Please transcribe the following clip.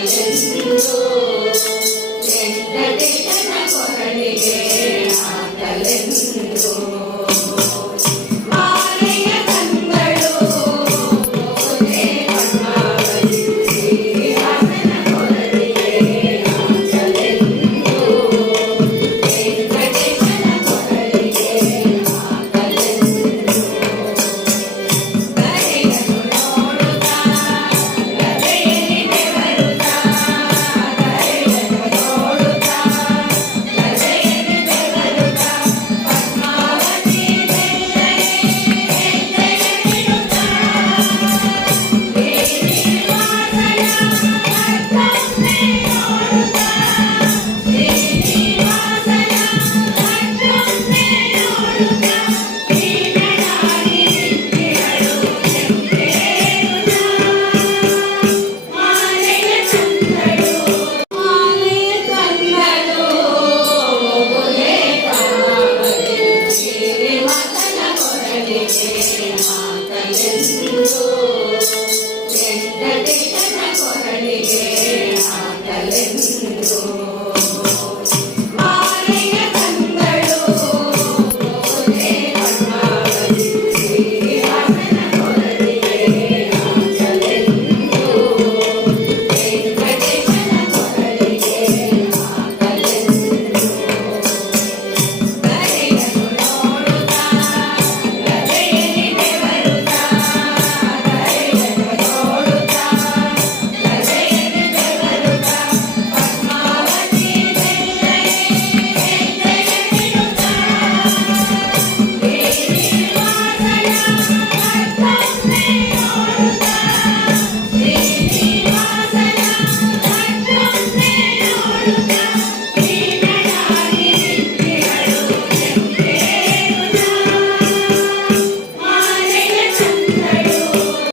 mountains below. ಎಂಟದಿನ ಕೊರಳಿಗೆ ಹಾಕಲೆಂದು